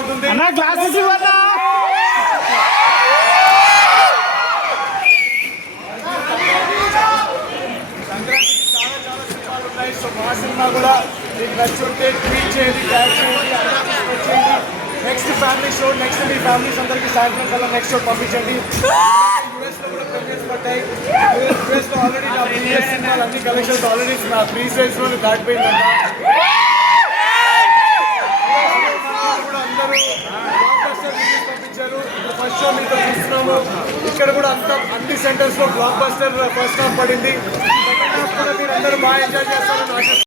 కొడుతుంది అన్న గ్లాసెస్ ఇవ్వన్నా మా సినిమా కూడా మీకు నచ్చుంటే ట్వీట్ చేయండి ట్యాగ్ చేయండి నెక్స్ట్ ఫ్యామిలీ షో నెక్స్ట్ మీ ఫ్యామిలీస్ అందరికీ సాయంత్రం కల్లా నెక్స్ట్ షో పంపించండి యూఎస్లో కూడా ప్రీవియస్ పడ్డాయి యూఎస్లో ఆల్రెడీ నా ప్రీవియస్ సినిమాలు అన్ని కలెక్షన్స్ ఆల్రెడీ నా ప్రీవియస్ సేల్స్లో దాటిపోయిందంట కూడా అందరూ బ్లాక్ పంపించారు ఇప్పుడు ఫస్ట్ షో మీతో చూస్తున్నాము ఇక్కడ కూడా అంత అన్ని సెంటర్స్లో బ్లాక్ బస్టర్ ఫస్ట్ హాఫ్ పడింది సెకండ్ హాఫ్ కూడా మీరు అందరూ బాగా ఎంజాయ్ చేస్తారని ఆశిస్తున్నాను